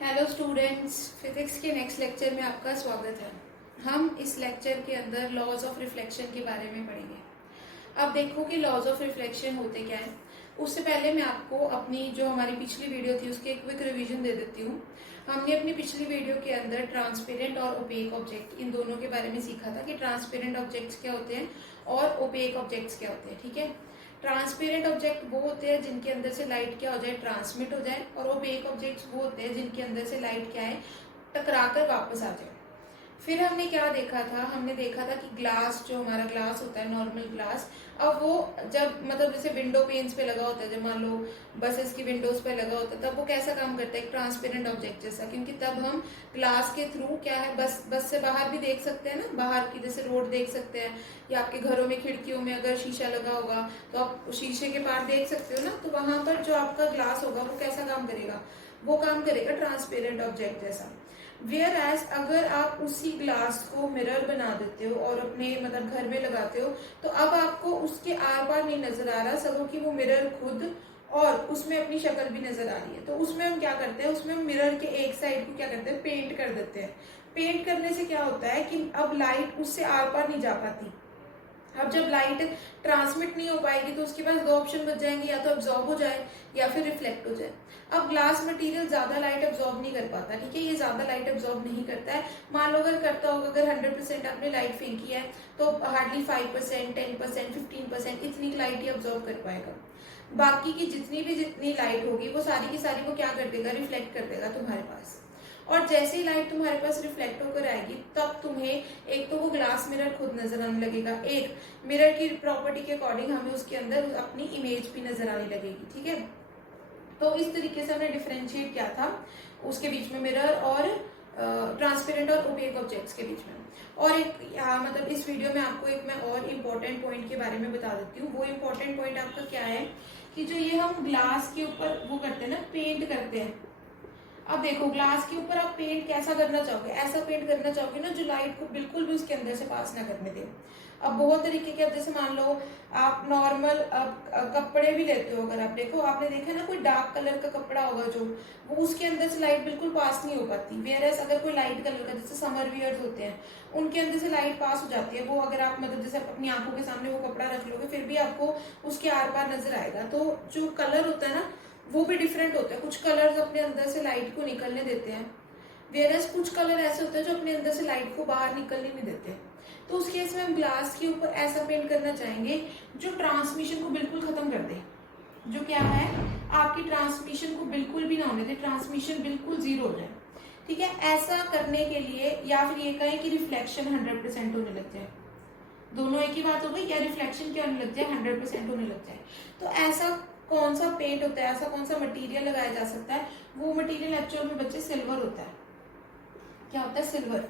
Hello students, physics के next lecture में आपका स्वागत है। हम इस लेक्चर के अंदर लॉज ऑफ रिफ्लेक्शन के बारे में पढ़ेंगे। अब देखो कि लॉज ऑफ रिफ्लेक्शन होते क्या है। उससे पहले मैं आपको अपनी जो हमारी पिछली वीडियो थी उसकी एक क्विक रिवीजन दे देती हूँ। हमने अपनी पिछली वीडियो के अंदर ट्रांसपेरेंट और ओपेक ऑब्जेक्ट इन दोनों के बारे में सीखा था कि ट्रांसपेरेंट ऑब्जेक्ट्स क्या होते हैं और ओपेक ऑब्जेक्ट्स क्या होते हैं। ठीक है, ट्रांसपेरेंट ऑब्जेक्ट वो होते हैं जिनके अंदर से लाइट क्या हो जाए, ट्रांसमिट हो जाए, और ओपेक ऑब्जेक्ट्स वो होते हैं जिनके अंदर से लाइट क्या है, टकरा कर वापस आ जाए। फिर हमने क्या देखा था, हमने देखा था कि ग्लास, जो हमारा ग्लास होता है नॉर्मल ग्लास, अब वो जब मतलब जैसे विंडो पेन्स पे लगा होता है, जब मान लो बसेस की विंडोज पे लगा होता है, तब वो कैसा काम करता है, एक ट्रांसपेरेंट ऑब्जेक्ट जैसा, क्योंकि तब हम ग्लास के थ्रू क्या है, बस से बाहर भी देख सकते हैं ना, बाहर की जैसे रोड देख सकते हैं, या आपके घरों में खिड़कियों में अगर शीशा लगा होगा तो आप शीशे के पार देख सकते हो ना, तो वहां पर जो आपका ग्लास होगा वो कैसा काम करेगा, वो काम करेगा ट्रांसपेरेंट ऑब्जेक्ट जैसा। वेयर एज अगर आप उसी ग्लास को मिरर बना देते हो और अपने मतलब घर में लगाते हो, तो अब आपको उसके आर पार नहीं नजर आ रहा, सगों कि वो मिरर खुद और उसमें अपनी शक्ल भी नजर आ रही है। तो उसमें हम क्या करते हैं, उसमें हम मिरर के एक साइड को क्या करते हैं, पेंट कर देते हैं। पेंट करने से क्या होता है कि अब लाइट उससे आर पार नहीं जा पाती। अब जब लाइट ट्रांसमिट नहीं हो पाएगी तो उसके पास दो ऑप्शन बच जाएंगे, या तो अब्जॉर्ब हो जाए या फिर रिफ्लेक्ट हो जाए। अब ग्लास मटेरियल ज्यादा लाइट अब्जॉर्ब नहीं कर पाता, ठीक है, ये ज्यादा लाइट अब्जॉर्ब नहीं करता है। मान लो अगर करता होगा, अगर 100% आपने लाइट फेंकी है तो हार्डली 5%, 10%, 15% इतनी लाइट ही अब्जॉर्ब कर पाएगा। बाकी की जितनी लाइट होगी वो सारी की सारी वो क्या कर देगा, रिफ्लेक्ट कर देगा तुम्हारे पास। और जैसे ही लाइट तुम्हारे पास रिफ्लेक्ट होकर आएगी तब तुम्हें एक तो वो ग्लास मिरर खुद नजर आने लगेगा, एक मिरर की प्रॉपर्टी के अकॉर्डिंग हमें उसके अंदर अपनी इमेज भी नजर आने लगेगी। ठीक है, तो इस तरीके से हमने डिफरेंशिएट किया था उसके बीच में, मिरर और ट्रांसपेरेंट और ओपेक ऑब्जेक्ट्स के बीच में। और एक मतलब इस वीडियो में आपको एक मैं और इम्पोर्टेंट पॉइंट के बारे में बता देती हूँ। वो इम्पोर्टेंट पॉइंट आपका क्या है कि जो ये हम ग्लास के ऊपर वो करते हैं ना, पेंट करते हैं। अब देखो ग्लास के ऊपर आप पेंट कैसा करना चाहोगे, ऐसा पेंट करना चाहोगे ना जो लाइट को बिल्कुल भी उसके अंदर से पास ना करने दे। अब बहुत तरीके के, अब जैसे मान लो आप नॉर्मल कपड़े भी लेते हो, अगर आप देखो, आपने देखा ना कोई डार्क कलर का कपड़ा होगा जो, वो उसके अंदर से लाइट बिल्कुल पास नहीं हो पाती। वेयरएस अगर कोई लाइट कलर का, जैसे समर वियर्स होते हैं, उनके अंदर से लाइट पास हो जाती है। वो अगर आप मतलब जैसे अपनी आंखों के सामने वो कपड़ा रख लोगे फिर भी आपको उसके आर पार नजर आएगा। तो जो कलर होता है ना वो भी डिफरेंट होता है। कुछ कलर्स अपने अंदर से लाइट को निकलने देते हैं, वेयरएस कुछ कलर ऐसे होते हैं जो अपने अंदर से लाइट को बाहर निकलने नहीं देते। तो उस केस में हम ग्लास के ऊपर ऐसा पेंट करना चाहेंगे जो ट्रांसमिशन को बिल्कुल खत्म कर दे, जो क्या है, आपकी ट्रांसमिशन को बिल्कुल भी ना होने दे, ट्रांसमिशन बिल्कुल जीरो हो जाए। ठीक है, ऐसा करने के लिए, या फिर ये कहें कि रिफ्लेक्शन 100% होने लग जाए, दोनों एक ही बात हो गई, या रिफ्लेक्शन क्या होने लग जाए, 100% होने लग जाए। तो ऐसा कौन सा पेंट होता है, ऐसा कौन सा मटेरियल लगाया जा सकता है, वो मटेरियल एक्चुअल में बच्चे सिल्वर होता है। क्या होता है, सिल्वर।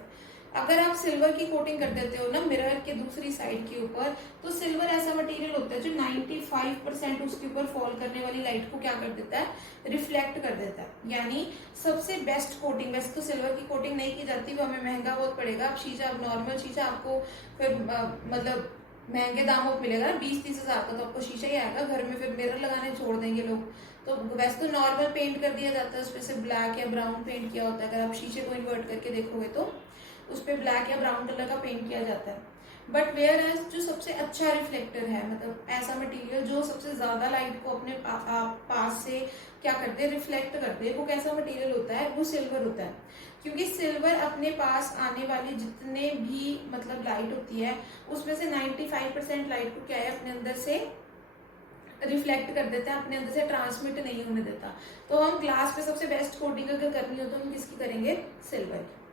अगर आप सिल्वर की कोटिंग कर देते हो ना मिरर के दूसरी साइड के ऊपर, तो सिल्वर ऐसा मटेरियल होता है जो 95% उसके ऊपर फॉल करने वाली लाइट को क्या कर देता है, रिफ्लेक्ट कर देता है। यानी सबसे बेस्ट कोटिंग, वैसे तो सिल्वर की कोटिंग नहीं की जाती, वो हमें महंगा बहुत पड़ेगा। अब शीशा, नॉर्मल शीशा आपको फिर मतलब महंगे दामों पर मिलेगा ना, 20-30 हजार का, तो आपको शीशा ही आएगा घर में, फिर मिरर लगाने छोड़ देंगे लोग। तो वैसे तो नॉर्मल पेंट कर दिया जाता है, उसपे से ब्लैक या ब्राउन पेंट किया होता है। अगर आप शीशे को इन्वर्ट करके देखोगे तो उस पर ब्लैक या ब्राउन कलर का पेंट किया जाता है। बट वेयर एज जो सबसे अच्छा रिफ्लेक्टर है, मतलब ऐसा मटेरियल जो सबसे ज्यादा लाइट को अपने पास से क्या करते हैं, रिफ्लेक्ट करते हैं, वो कैसा मटेरियल होता है, वो सिल्वर होता है। क्योंकि सिल्वर अपने पास आने वाली जितने भी मतलब लाइट होती है उसमें से 95% लाइट को क्या है, अपने अंदर से रिफ्लेक्ट कर देता है, अपने अंदर से ट्रांसमिट नहीं होने देता। तो हम ग्लास पे सबसे बेस्ट कोटिंग अगर करनी हो तो हम किसकी करेंगे, सिल्वर की।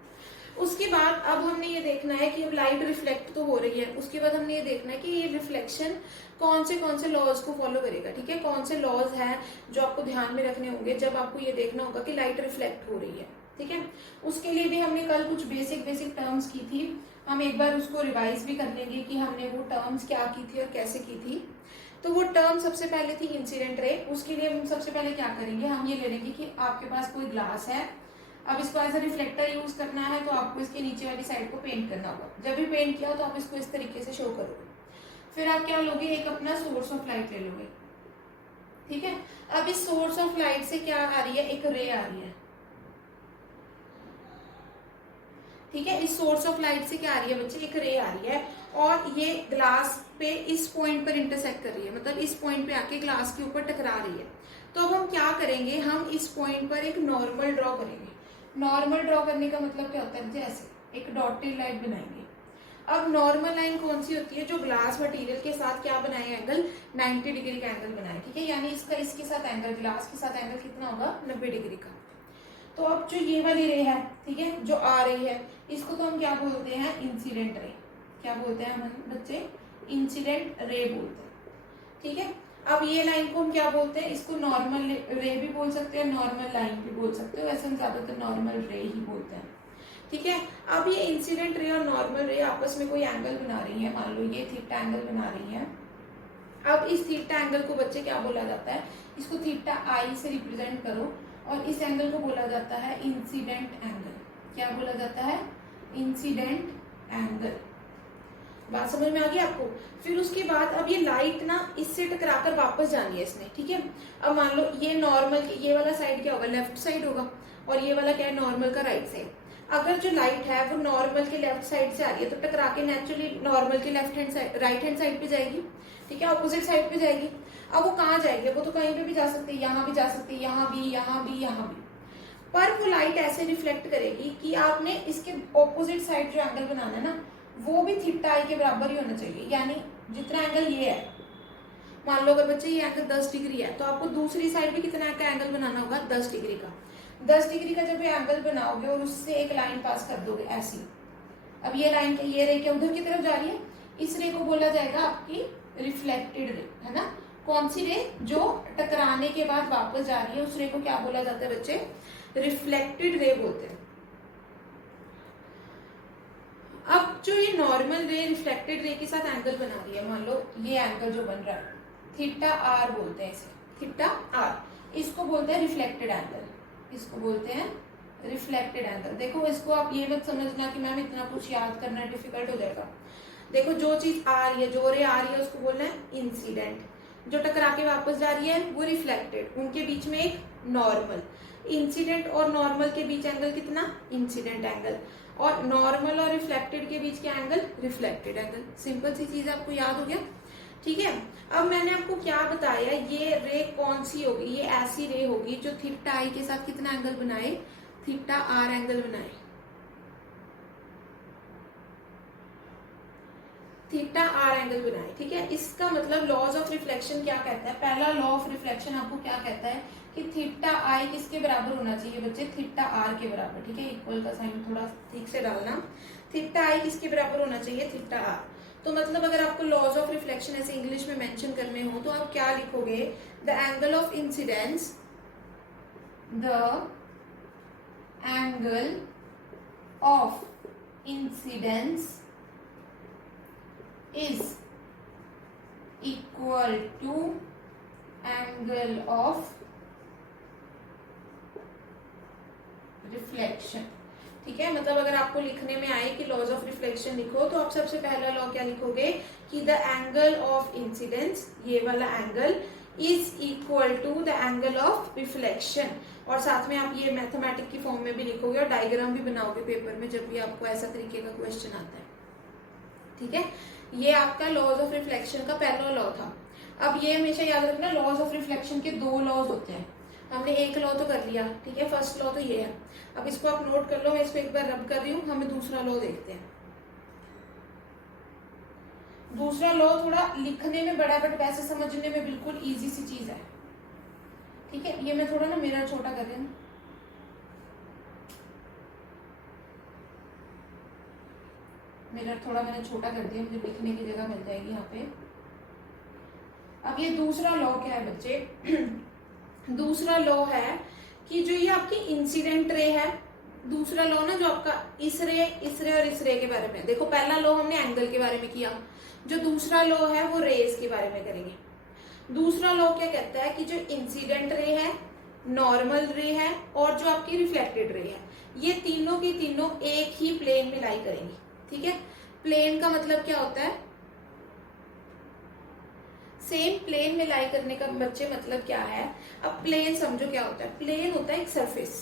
उसके बाद अब हमने ये देखना है कि अब लाइट रिफ्लेक्ट तो हो रही है, उसके बाद हमने ये देखना है कि ये रिफ्लेक्शन कौन से लॉज को फॉलो करेगा। ठीक है, कौन से लॉज हैं जो आपको ध्यान में रखने होंगे जब आपको ये देखना होगा कि लाइट रिफ्लेक्ट हो रही है। ठीक है, उसके लिए भी हमने कल कुछ बेसिक टर्म्स की थी, हम एक बार उसको रिवाइज भी कर लेंगे कि हमने वो टर्म्स क्या की थी और कैसे की थी। तो वो टर्म सबसे पहले थी इंसिडेंट रे। उसके लिए हम सबसे पहले क्या करेंगे, हम ये ले लेंगे कि आपके पास कोई ग्लास है, अब इसको एज अ रिफ्लेक्टर यूज करना है, तो आपको इसके नीचे वाली साइड को पेंट करना होगा। जब भी पेंट किया तो आप इसको इस तरीके से शो करोगे। फिर आप क्या लोगे, एक अपना सोर्स ऑफ लाइट ले लोगे। ठीक है, अब इस सोर्स ऑफ लाइट से क्या आ रही है, एक रे आ रही है। ठीक है, इस सोर्स ऑफ लाइट से क्या आ रही है बच्चे, एक रे आ रही है और ये ग्लास पे इस पॉइंट पर इंटरसेक्ट कर रही है, मतलब इस पॉइंट पे आके ग्लास के ऊपर टकरा रही है। तो अब हम क्या करेंगे, हम इस पॉइंट पर एक नॉर्मल ड्रॉ करेंगे। नॉर्मल ड्रॉ करने का मतलब क्या होता है, जैसे एक डॉटेड लाइन बनाएंगे। अब नॉर्मल लाइन कौन सी होती है, जो ग्लास मटेरियल के साथ क्या बनाए, एंगल 90 डिग्री का एंगल बनाए, ठीक है, यानी इसका इसके साथ एंगल, ग्लास के साथ एंगल कितना होगा, 90 डिग्री का। तो अब जो ये वाली रे है, ठीक है, जो आ रही है, इसको तो हम क्या बोलते हैं, इंसिडेंट रे। क्या बोलते हैं हम बच्चे, इंसिडेंट रे बोलते हैं, ठीक है। अब ये लाइन को हम क्या बोलते हैं, इसको नॉर्मल रे भी बोल सकते हैं, नॉर्मल लाइन भी बोल सकते हो, वैसे हम ज्यादातर नॉर्मल रे ही बोलते हैं, ठीक है। अब ये इंसिडेंट रे और नॉर्मल रे आपस में कोई एंगल बना रही है, मान लो ये थीटा एंगल बना रही है। अब इस थीटा एंगल को बच्चे क्या बोला जाता है, इसको थीटा आई से रिप्रेजेंट करो और इस एंगल को बोला जाता है इंसिडेंट एंगल। क्या बोला जाता है, इंसिडेंट एंगल। बात समझ में आ गई आपको। फिर उसके बाद अब ये लाइट ना इससे टकराकर वापस जानी है इसने, ठीक है। अब मान लो ये नॉर्मल, ये वाला साइड क्या होगा, लेफ्ट साइड होगा और ये वाला क्या है, नॉर्मल का राइट साइड। अगर जो लाइट है वो नॉर्मल के लेफ्ट साइड से आ रही है तो टकरा के नेचुरली नॉर्मल के left hand side, right hand side पे जाएगी, ठीक है, ऑपोजिट साइड पे जाएगी। अब वो कहाँ जाएगी, वो तो कहीं पे भी जा सकती है, यहाँ भी जा सकती है, यहाँ भी, यहाँ भी, यहाँ भी। पर वो लाइट ऐसे रिफ्लेक्ट करेगी कि आपने इसके ऑपोजिट साइड जो एंगल बनाना है ना, वो भी थीटा आई के बराबर ही होना चाहिए। यानी जितना एंगल ये है, मान लो अगर बच्चे ये एंगल 10 डिग्री है तो आपको दूसरी साइड भी कितना का एंगल बनाना होगा, 10 डिग्री का। 10 डिग्री का जब ये एंगल बनाओगे और उससे एक लाइन पास कर दोगे ऐसी, अब ये लाइन के ये रे क्या उधर की तरफ जा रही है, इस रे को बोला जाएगा आपकी रिफ्लेक्टेड रे, है ना। कौन सी रे, जो टकराने के बाद वापस जा रही है, उस रे को क्या बोला जाता है बच्चे, रिफ्लेक्टेड रे बोलते हैं। अब जो ये नॉर्मल रे रिफ्लेक्टेड रे के साथ एंगल बना रही है, मान लो ये एंगल जो बन रहा है, थीटा आर बोलते हैं इसे, थीटा आर, इसको बोलते हैं रिफ्लेक्टेड एंगल, इसको बोलते हैं रिफ्लेक्टेड एंगल। देखो इसको आप ये मत समझना कि मैम इतना कुछ याद करना डिफिकल्ट हो जाएगा। देखो जो चीज आ रही है, जो रे आ रही है, उसको बोलना है इंसिडेंट, जो टकरा के वापस जा रही है वो रिफ्लेक्टेड, उनके बीच में एक नॉर्मल। इंसिडेंट और नॉर्मल के बीच एंगल कितना, इंसिडेंट एंगल, और नॉर्मल और रिफ्लेक्टेड के बीच क्या एंगल, रिफ्लेक्टेड एंगल। सिंपल सी चीज आपको याद हो गया, ठीक है। अब मैंने आपको क्या बताया, ये रे कौन सी होगी, ये ऐसी रे होगी जो थीटा आई के साथ कितना एंगल बनाए, थीटा आर एंगल बनाए, थीटा आर एंगल बनाए, ठीक है। इसका मतलब लॉज ऑफ रिफ्लेक्शन क्या कहता है, पहला लॉ ऑफ रिफ्लेक्शन आपको क्या कहता है कि थीटा आई किसके बराबर होना चाहिए बच्चे, थीटा आर के बराबर, ठीक है। इक्वल का साइन थोड़ा ठीक से डालना, थीटा आई किसके बराबर होना चाहिए, थीटा आर। तो मतलब अगर आपको लॉज ऑफ रिफ्लेक्शन ऐसे इंग्लिश में मेंशन करने हो तो आप क्या लिखोगे, the angle of incidence, the angle of incidence is equal to angle of reflection, ठीक है। मतलब अगर आपको लिखने में आए कि लॉज ऑफ रिफ्लेक्शन लिखो तो आप सबसे पहला लॉ क्या लिखोगे कि द एंगल ऑफ इंसिडेंस, ये वाला angle, is equal to the angle of reflection. और साथ में आप ये मैथमेटिक की फॉर्म में भी लिखोगे और डायग्राम भी बनाओगे पेपर में जब भी आपको ऐसा तरीके का क्वेश्चन आता है, ठीक है। ये आपका लॉज ऑफ रिफ्लेक्शन का पहला लॉ था। अब ये हमेशा याद रखना, लॉज ऑफ रिफ्लेक्शन के दो लॉज होते हैं। हमने एक लॉ तो कर लिया, ठीक है, फर्स्ट लॉ तो ये है। अब इसको आप नोट कर लो, मैं इसको एक बार रब कर रही हूँ, हमें दूसरा लॉ देखते हैं। दूसरा लॉ थोड़ा लिखने में बड़ा बट वैसे समझने में बिल्कुल इजी सी चीज है, ठीक है। ये मैं थोड़ा ना मिरर छोटा कर रही हूँ, मिरर थोड़ा मैंने छोटा कर दिया, मुझे लिखने की जगह मिल जाएगी यहाँ पे। अब ये दूसरा लॉ क्या है बच्चे, दूसरा लॉ है कि जो ये आपकी इंसिडेंट रे है, दूसरा लॉ ना जो आपका इस रे और इस रे के बारे में। देखो पहला लॉ हमने एंगल के बारे में किया, जो दूसरा लॉ है वो रेस के बारे में करेंगे। दूसरा लॉ क्या कहता है कि जो इंसिडेंट रे है, नॉर्मल रे है और जो आपकी रिफ्लेक्टेड रे है, ये तीनों की तीनों एक ही प्लेन में लाई करेंगी, ठीक है। प्लेन का मतलब क्या होता है, सेम प्लेन में लाई करने का बच्चे मतलब क्या है। अब प्लेन समझो क्या होता है, प्लेन होता है एक सरफेस,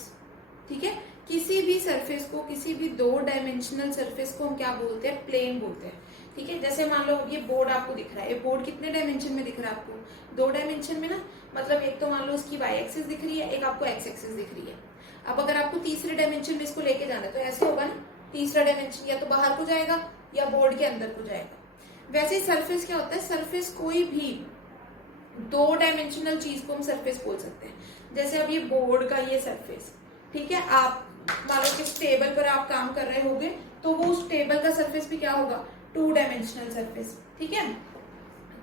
ठीक है। किसी भी सरफेस को, किसी भी 2 डायमेंशनल सरफेस को हम क्या बोलते हैं? प्लेन बोलते हैं। ठीक है, जैसे मान लो ये बोर्ड आपको दिख रहा है, ये बोर्ड कितने डायमेंशन में दिख रहा है आपको? 2 डायमेंशन में ना, मतलब एक तो मान लो उसकी वाई एक्सिस दिख रही है, एक आपको एक्स एक्सिस दिख रही है। अब अगर आपको तीसरे डायमेंशन में इसको लेके जाना है तो ऐसे होगा ना, तीसरा डायमेंशन या तो बाहर को जाएगा या बोर्ड के अंदर को जाएगा। वैसे ही सरफेस क्या होता है? सरफेस कोई भी 2 डायमेंशनल चीज को हम सरफेस बोल सकते हैं। जैसे अब ये बोर्ड का ये सरफेस, ठीक है, आप मान लो किस टेबल पर आप काम कर रहे होगे तो वो उस टेबल का सरफेस भी क्या होगा? 2 डायमेंशनल सरफेस। ठीक है,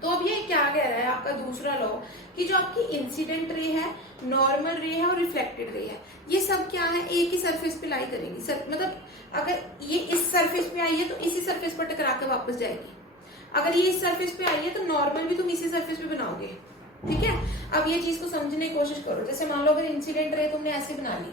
तो अब ये क्या कह रहा है आपका दूसरा लॉ, कि जो आपकी इंसिडेंट रे है, नॉर्मल रे है और रिफ्लेक्टेड रे है, ये सब क्या है? एक ही सरफेस पे लाई करेंगी। मतलब अगर ये इस सरफेस पे आई है तो इसी सरफेस पर टकरा कर वापस जाएगी। अगर ये इस सरफेस पे आई है तो नॉर्मल भी तुम इसी सरफेस पे बनाओगे। ठीक है, अब ये चीज को समझने की कोशिश करो। जैसे मान लो अगर इंसिडेंट रे तुमने ऐसे बना ली,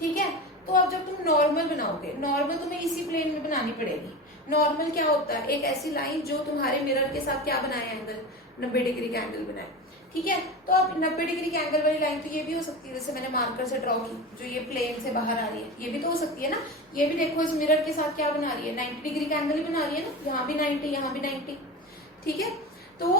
ठीक है, तो अब जब तुम नॉर्मल बनाओगे, नॉर्मल तुम्हें इसी प्लेन में बनानी पड़ेगी। नॉर्मल क्या होता है? एक ऐसी लाइन जो तुम्हारे मिरर के साथ क्या बनाए? एंगल 90 डिग्री का एंगल बनाए। ठीक है, तो अब 90 डिग्री के एंगल वाली लाइन तो ये भी हो सकती है, जैसे मैंने मार्कर से ड्रॉ की, जो ये प्लेन से बाहर आ रही है, ये भी तो हो सकती है ना। ये भी देखो इस मिरर के साथ क्या बना रही है? 90 डिग्री का एंगल ही बना रही है ना, यहाँ भी 90, यहाँ भी 90। ठीक है, तो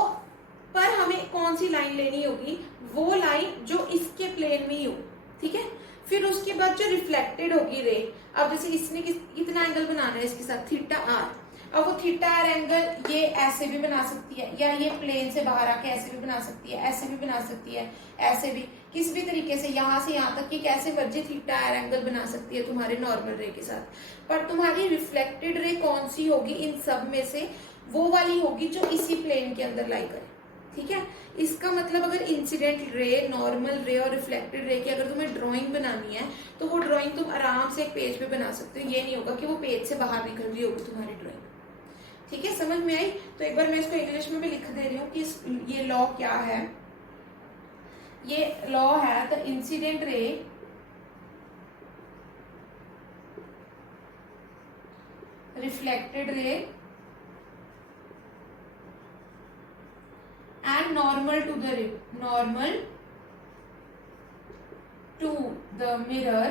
पर हमें कौन सी लाइन लेनी होगी? वो लाइन जो इसके प्लेन में ही हो। ठीक है, फिर उसके बाद जो रिफ्लेक्टेड होगी रे, अब जैसे इसने कितना एंगल बनाना है इसके साथ? Theta r. अब वो थीटा आर एंगल ये ऐसे भी बना सकती है, या ये प्लेन से बाहर आके ऐसे भी बना सकती है, ऐसे भी बना सकती है, ऐसे भी, किस भी तरीके से यहाँ से यहाँ तक कि कैसे मर्जी थीटा आर एंगल बना सकती है तुम्हारे नॉर्मल रे के साथ। पर तुम्हारी रिफ्लेक्टेड रे कौन सी होगी इन सब में से? वो वाली होगी जो इसी प्लेन के अंदर लाई करे। ठीक है, इसका मतलब अगर इंसिडेंट रे, नॉर्मल रे और रिफ्लेक्टेड रे की अगर तुम्हें ड्राइंग बनानी है तो वो ड्राइंग तुम आराम से एक पेज पे बना सकते हो। ये नहीं होगा कि वो पेज से बाहर निकल रही होगी तुम्हारी ड्राइंग। ठीक है, समझ में आई? तो एक बार मैं इसको इंग्लिश में भी लिख दे रही हूँ कि ये लॉ क्या है। ये लॉ है the incident ray reflected ray and normal to the mirror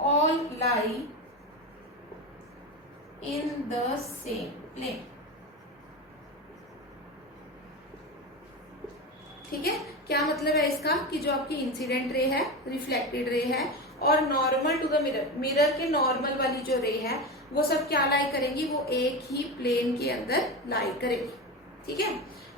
all lie in the same plane। ठीक है, क्या मतलब है इसका? कि जो आपकी इंसिडेंट रे है, रिफ्लेक्टेड रे है और normal to the mirror, mirror के नॉर्मल वाली जो रे है वो सब क्या लाई करेंगी? वो एक ही प्लेन के अंदर लाई करेंगी। ठीक है,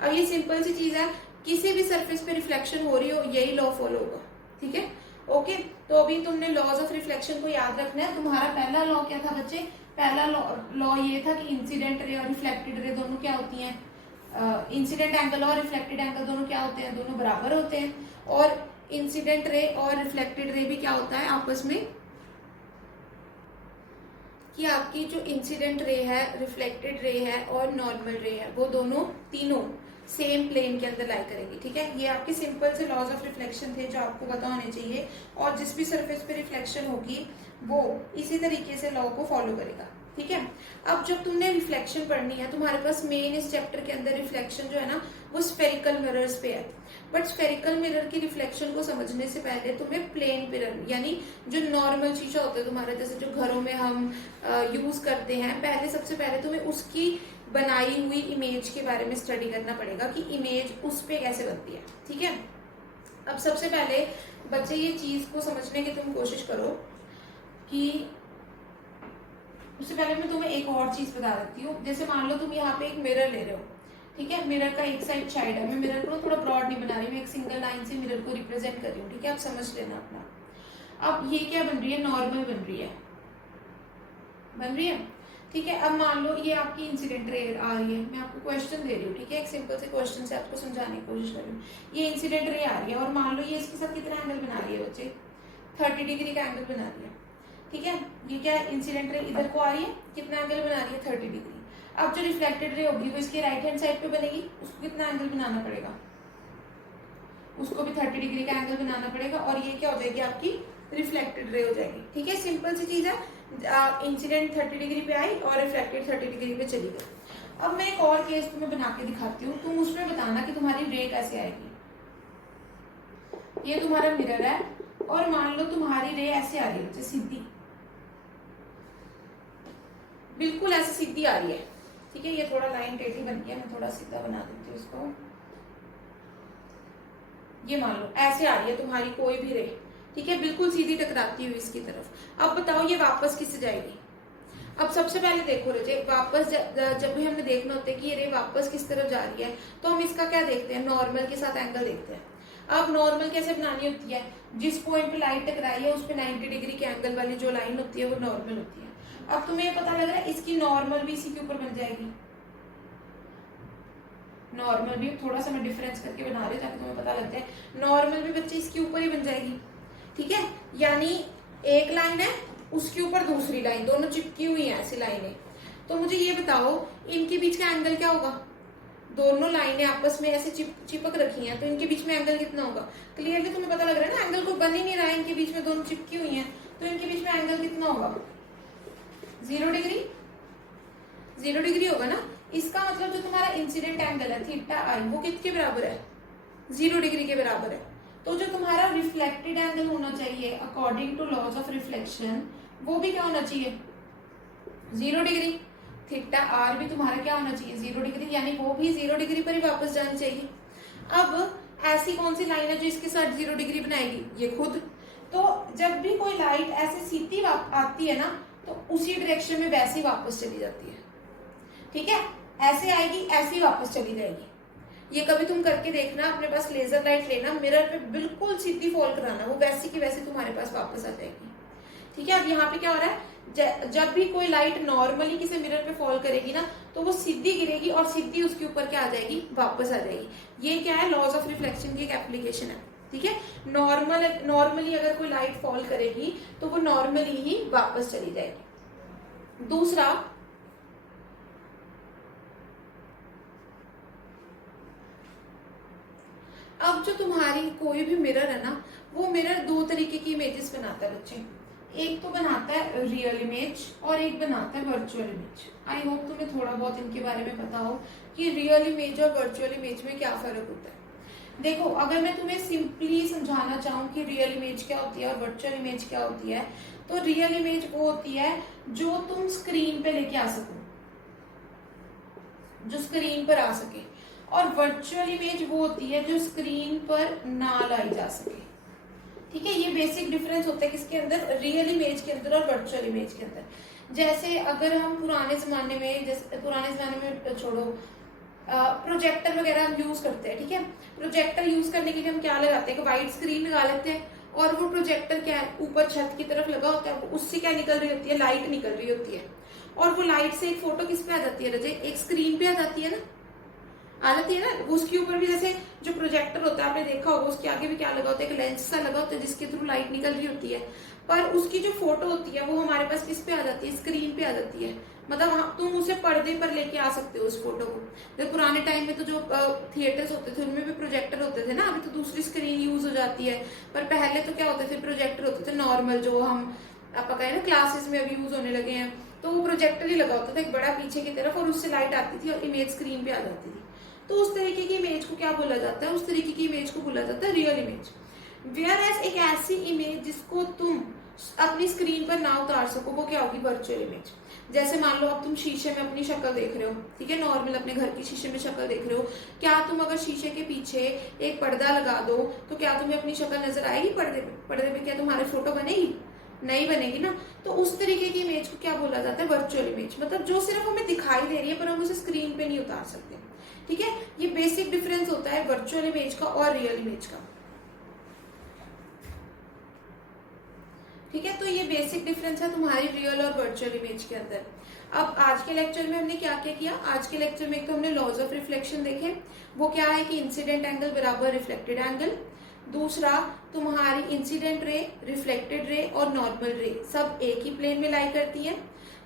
अब ये सिंपल सी चीज है, किसी भी सरफेस पे रिफ्लेक्शन हो रही हो यही लॉ फॉलो होगा। ठीक है, ओके, तो अभी तुमने लॉज ऑफ रिफ्लेक्शन को याद रखना है। तुम्हारा पहला लॉ क्या था बच्चे? पहला लॉ ये था कि इंसिडेंट रे और रिफ्लेक्टेड रे दोनों क्या होती हैं? इंसिडेंट एंगल और रिफ्लेक्टेड एंगल दोनों क्या होते हैं? दोनों बराबर होते हैं। और इंसिडेंट रे और रिफ्लेक्टेड रे भी क्या होता है आपस में? कि आपकी जो इंसिडेंट रे है, रिफ्लेक्टेड रे है और नॉर्मल रे है, वो दोनों तीनों सेम प्लेन के अंदर लाई करेंगी। ठीक है, ये आपके सिंपल से लॉज ऑफ रिफ्लेक्शन थे जो आपको पता होने चाहिए। और जिस भी सरफेस पे रिफ्लेक्शन होगी वो इसी तरीके से लॉ को फॉलो करेगा। ठीक है, अब जब तुमने रिफ्लेक्शन पढ़नी है, तुम्हारे पास मेन इस चैप्टर के अंदर रिफ्लेक्शन जो है ना वो स्फेरिकल मिरर्स पे है। बट स्फेरिकल मिरर की रिफ्लेक्शन को समझने से पहले तुम्हें प्लेन मिरर, यानी जो नॉर्मल शीशा होता है तुम्हारे, जैसे जो घरों में हम यूज करते हैं, पहले सबसे पहले तुम्हें उसकी बनाई हुई इमेज के बारे में स्टडी करना पड़ेगा कि इमेज उस पे कैसे बनती है। ठीक है, अब सबसे पहले बच्चे ये चीज को समझने की तुम कोशिश करो कि उससे पहले मैं तुम्हें एक और चीज बता देती हूँ। जैसे मान लो तुम यहाँ पे एक मिरर ले रहे हो, ठीक है, मिरर का एक साइड है, मैं मिरर को थोड़ा ब्रॉड नहीं बना रही, मैं एक सिंगल लाइन से मिरर को रिप्रेजेंट कर रही हूँ। ठीक है, आप समझ लेना अपना। अब ये क्या बन रही है? नॉर्मल बन रही है। ठीक है, अब मान लो ये आपकी इंसिडेंट रे आ रही है, मैं आपको क्वेश्चन दे रही हूँ। ठीक है, एक सिंपल से क्वेश्चन से आपको समझाने की कोशिश कर रही हूँ। ये इंसिडेंट रे आ रही है और मान लो ये इसके साथ कितना एंगल बना रही है बच्चे? 30 डिग्री का एंगल बना रही है। ठीक है, ये क्या है? इंसिडेंट रे इधर को आ रही है, कितना एंगल बना रही है? 30 डिग्री। अब जो रिफ्लेक्टेड रे होगी वो इसके राइट हैंड साइड पे बनेगी, उसको कितना एंगल बनाना पड़ेगा? उसको भी 30 डिग्री का एंगल बनाना पड़ेगा और ये क्या हो जाएगी? आपकी रिफ्लेक्टेड रे हो जाएगी। ठीक है, सिंपल सी चीज है। इंसिडेंट 30 डिग्री पे आई और रिफ्लेक्टेड 30 डिग्री पे चली गई। अब मैं एक और केस तुम्हें बना के दिखाती हूँ, तुम उसमें बताना कि तुम्हारी रे कैसे आएगी। ये तुम्हारा मिरर है और मान लो तुम्हारी रे ऐसे आ रही है, सीधी, बिल्कुल ऐसे सीधी आ रही है, ठीक है। ये थोड़ा लाइन टेढ़ी बन गया, मैं थोड़ा सीधा बना देती हूँ इसको। ये मान लो ऐसे आ रही है तुम्हारी कोई भी रे, ठीक है, बिल्कुल सीधी टकराती हुई इसकी तरफ। अब बताओ ये वापस किससे जाएगी। अब सबसे पहले देखो रजे, वापस जब भी हमें देखना होता है कि ये रे वापस किस तरफ जा रही है, तो हम इसका क्या देखते हैं, नॉर्मल के साथ एंगल देखते हैं। अब नॉर्मल कैसे बनानी होती है, जिस पॉइंट पे लाइट टकराई है उस पे 90 डिग्री के एंगल वाली जो लाइन होती है वो नॉर्मल होती है। अब तुम्हें ये पता लग रहा है इसकी नॉर्मल भी इसी के ऊपर बन जाएगी। नॉर्मल भी थोड़ा सा मैं डिफरेंस करके बना रही हूँ ताकि तुम्हें पता लग जाए, नॉर्मल भी बच्चे इसके ऊपर ही बन जाएगी, ठीक है। यानी एक लाइन है, उसके ऊपर दूसरी लाइन, दोनों चिपकी हुई है ऐसी लाइनें। तो मुझे ये बताओ इनके बीच का एंगल क्या होगा। दोनों लाइनें आपस में ऐसे चिपक रखी हैं, तो इनके बीच में एंगल कितना होगा। क्लियरली तुम्हें पता लग रहा है ना, एंगल को बन ही नहीं रहा है, इनके बीच में दोनों चिपकी हुई हैं, तो इनके बीच में एंगल कितना होगा, 0 डिग्री। 0 डिग्री होगा ना। इसका मतलब जो तुम्हारा इंसिडेंट एंगल है थीटा आई, वो किसके बराबर है, 0 डिग्री के बराबर है। तो जो तुम्हारा रिफ्लेक्टेड एंगल होना चाहिए according to laws of reflection, वो भी क्या होना चाहिए, 0 डिग्री। थीटा आर भी तुम्हारा क्या होना चाहिए, 0 डिग्री, यानी वो भी 0 डिग्री पर ही वापस जानी चाहिए। अब ऐसी कौन सी लाइन है जो इसके साथ 0 डिग्री बनाएगी, ये खुद। तो जब भी कोई लाइट ऐसे सीधी आती है ना, तो उसी डायरेक्शन में वैसे ही वापस चली जाती है, ठीक है। ऐसे आएगी, ऐसे ही वापस चली जाएगी। ये कभी तुम करके देखना, अपने पास लेजर लाइट लेना, मिरर पे बिल्कुल सीधी फॉल कराना, वो वैसी की वैसी तुम्हारे पास वापस आ जाएगी, ठीक है। अब यहाँ पे क्या हो रहा है, जब भी कोई लाइट नॉर्मली किसी मिरर पे फॉल करेगी ना, तो वो सीधी गिरेगी और सीधी उसके ऊपर क्या आ जाएगी, वापस आ जाएगी। ये क्या है, लॉज ऑफ रिफ्लेक्शन की एक एप्लीकेशन है, ठीक है। नॉर्मली अगर कोई लाइट फॉल करेगी तो वो नॉर्मली ही वापस चली जाएगी। दूसरा, अब जो तुम्हारी कोई भी मिरर है ना, वो मिरर दो तरीके की इमेजेस बनाता है बच्चे। एक तो बनाता है रियल इमेज और एक बनाता है वर्चुअल इमेज। आई होप तुम्हें थोड़ा बहुत इनके बारे में पता हो कि रियल इमेज और वर्चुअल इमेज में क्या फर्क होता है। देखो, अगर मैं तुम्हें सिंपली समझाना चाहूँ कि रियल इमेज क्या होती है और वर्चुअल इमेज क्या होती है, तो रियल इमेज वो होती है जो तुम स्क्रीन पे लेके आ सको, जो स्क्रीन पर आ सके, और वर्चुअल इमेज वो होती है जो स्क्रीन पर ना लाई जा सके, ठीक है। ये बेसिक डिफरेंस होता है किसके अंदर, रियल इमेज के अंदर और वर्चुअल इमेज के अंदर। जैसे अगर हम पुराने जमाने में छोड़ो, प्रोजेक्टर वगैरह हम यूज करते हैं, ठीक है। प्रोजेक्टर यूज करने के लिए हम क्या लगाते हैं, कि व्हाइट स्क्रीन लगा लेते हैं, और वो प्रोजेक्टर क्या है, ऊपर छत की तरफ लगा होता है, उससे क्या निकल रही होती है, लाइट निकल रही होती है, और वो लाइट से एक फोटो किस पे आ जाती है रजे, एक स्क्रीन पे आ जाती है ना, आ जाती है ना। उसके ऊपर भी जैसे जो प्रोजेक्टर होता है, आपने देखा होगा, उसके आगे भी क्या लगा होता है, एक लेंस सा लगा होता है जिसके थ्रू लाइट निकल रही होती है, पर उसकी जो फोटो होती है वो हमारे पास किस पे आ जाती है, स्क्रीन पे आ जाती है। मतलब तुम उसे पर्दे पर लेके आ सकते हो उस फोटो को। जब पुराने टाइम में तो जो थिएटर्स होते थे उनमें भी प्रोजेक्टर होते थे ना, अभी तो दूसरी स्क्रीन यूज हो जाती है, पर पहले तो क्या होते थे, प्रोजेक्टर होते थे नॉर्मल, जो हम आप कहें ना क्लासेस में अभी यूज होने लगे हैं, तो वो प्रोजेक्टर ही लगा होता था एक बड़ा पीछे की तरफ, और उससे लाइट आती थी और इमेज स्क्रीन पे आ जाती थी। तो उस तरीके की इमेज को क्या बोला जाता है, उस तरीके की इमेज को बोला जाता है रियल इमेज। वेयर एज एक ऐसी इमेज जिसको तुम अपनी स्क्रीन पर ना उतार सको, वो क्या होगी, वर्चुअल इमेज। जैसे मान लो अब तुम शीशे में अपनी शक्ल देख रहे हो, ठीक है, नॉर्मल अपने घर की शीशे में शक्ल देख रहे हो, क्या तुम अगर शीशे के पीछे एक पर्दा लगा दो तो क्या तुम्हें अपनी शक्ल नजर आएगी पर्दे पे, पर्दे पे क्या तुम्हारी फोटो बनेगी, नहीं बनेगी ना। तो उस तरीके की इमेज को क्या बोला जाता है, वर्चुअल इमेज, मतलब जो सिर्फ हमें दिखाई दे रही है पर हम उसे स्क्रीन पे नहीं उतार सकते, ठीक है। ये बेसिक डिफरेंस होता है वर्चुअल इमेज का और रियल इमेज का, ठीक है। तो ये बेसिक डिफरेंस है तुम्हारी रियल और वर्चुअल इमेज के अंदर। अब आज के लेक्चर में हमने क्या क्या किया, आज के लेक्चर में एक तो हमने लॉज ऑफ रिफ्लेक्शन देखे, वो क्या है कि इंसिडेंट एंगल बराबर रिफ्लेक्टेड एंगल। दूसरा, तुम्हारी इंसिडेंट रे, रिफ्लेक्टेड रे और नॉर्मल रे सब एक ही प्लेन में लाई करती है।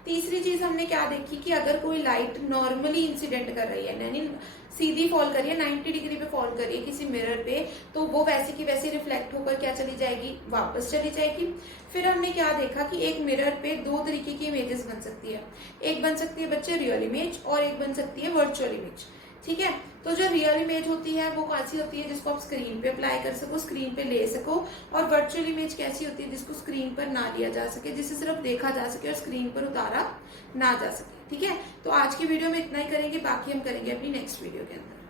तीसरी चीज हमने क्या देखी कि अगर कोई लाइट नॉर्मली इंसिडेंट कर रही है, यानी सीधी फॉल कर रही है, 90 डिग्री पे फॉल कर रही है किसी मिरर पे, तो वो वैसे की वैसे रिफ्लेक्ट होकर क्या चली जाएगी, वापस चली जाएगी। फिर हमने क्या देखा कि एक मिरर पे दो तरीके की इमेजेस बन सकती है, एक बन सकती है बच्चे रियल इमेज और एक बन सकती है वर्चुअल इमेज। ठीक है। तो जो रियल इमेज होती है वो कैसी होती है, जिसको आप स्क्रीन पे अप्लाई कर सको, स्क्रीन पे ले सको। और वर्चुअल इमेज कैसी होती है, जिसको स्क्रीन पर ना लिया जा सके, जिसे सिर्फ देखा जा सके और स्क्रीन पर उतारा ना जा सके। ठीक है, तो आज की वीडियो में इतना ही करेंगे, बाकी हम करेंगे अपनी नेक्स्ट वीडियो के अंदर।